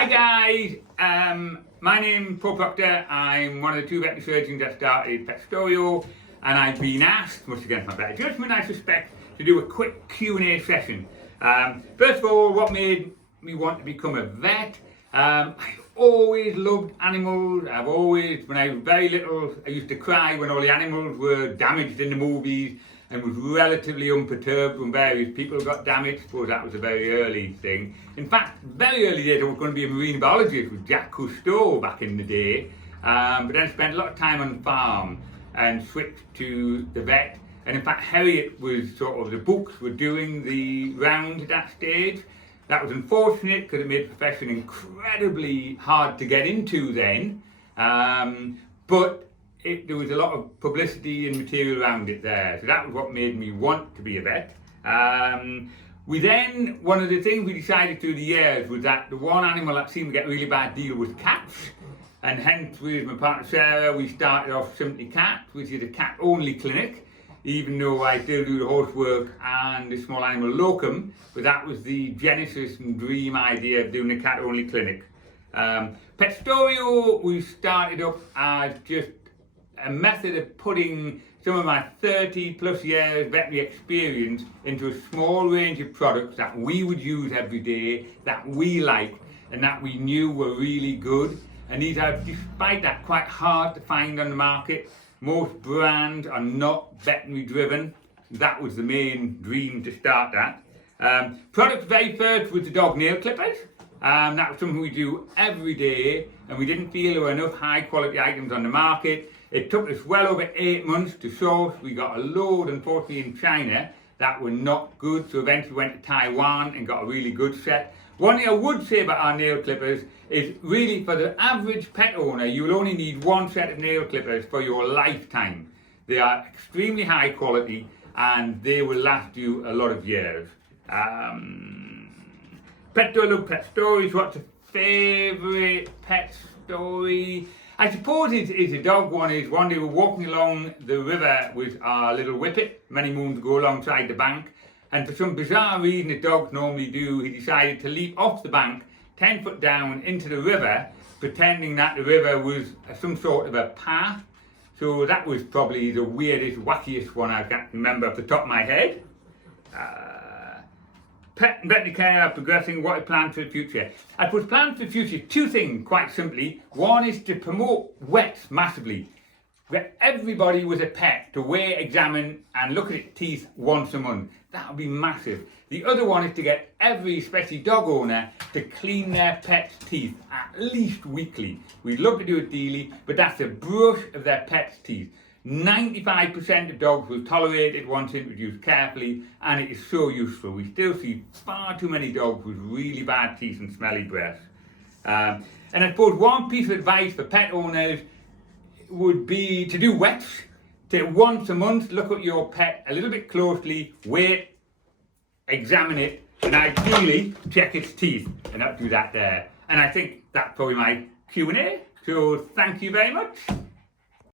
Hi guys, my name's Paul Proctor. I'm one of the two veterinary surgeons that started Petstoreo, and I've been asked, much against my better judgment I suspect, to do a quick Q&A session. First of all, what made me want to become a vet? I've always loved animals. When I was very little, I used to cry when all the animals were damaged in the movies, and was relatively unperturbed when various people got damaged. I suppose that was a very early thing. In fact, very early days I was going to be a marine biologist with Jack Cousteau back in the day, but then I spent a lot of time on the farm and switched to the vet. And in fact, Harriet was the books were doing the rounds at that stage. That was unfortunate because it made the profession incredibly hard to get into then, but there was a lot of publicity and material around it there, so that was what made me want to be a vet. One of the things we decided through the years was that the one animal that seemed to get a really bad deal was cats, and hence with my partner Sarah we started off Simply Cats, which is a cat only clinic, even though I still do the horse work and the small animal locum, but that was the genesis and dream idea of doing a cat only clinic. Petstoreo we started up as just a method of putting some of my 30 plus years veterinary experience into a small range of products that we would use every day, that we liked, and that we knew were really good. And these are, despite that, quite hard to find on the market. Most brands are not veterinary driven. That was the main dream to start that. Product very first was the dog nail clippers. That was something we do every day, and we didn't feel there were enough high quality items on the market. It took us well over 8 months to source. We got a load, unfortunately, in China that were not good, so eventually went to Taiwan and got a really good set. One thing I would say about our nail clippers is really for the average pet owner, you will only need one set of nail clippers for your lifetime. They are extremely high quality and they will last you a lot of years. Pet stories. What's a favourite pet story? I suppose it's a dog one. Is one day we were walking along the river with our little whippet many moons ago alongside the bank, and for some bizarre reason that dogs normally do, he decided to leap off the bank 10 foot down into the river, pretending that the river was some sort of a path. So that was probably the weirdest, wackiest one I can't remember off the top of my head. Pet and veterinary care are progressing. What are plans for the future? I suppose plans for the future, two things quite simply. One is to promote vets massively. Where everybody with a pet to weigh, examine and look at its teeth once a month. That would be massive. The other one is to get every, especially dog owner, to clean their pet's teeth at least weekly. We'd love to do it daily, but that's a brush of their pet's teeth. 95% of dogs will tolerate it once introduced carefully, and it is so useful. We still see far too many dogs with really bad teeth and smelly breath. And I suppose one piece of advice for pet owners would be to do wets. To once a month look at your pet a little bit closely, weigh, examine it, and ideally check its teeth, and I'll do that there. And I think that's probably my Q&A. So thank you very much.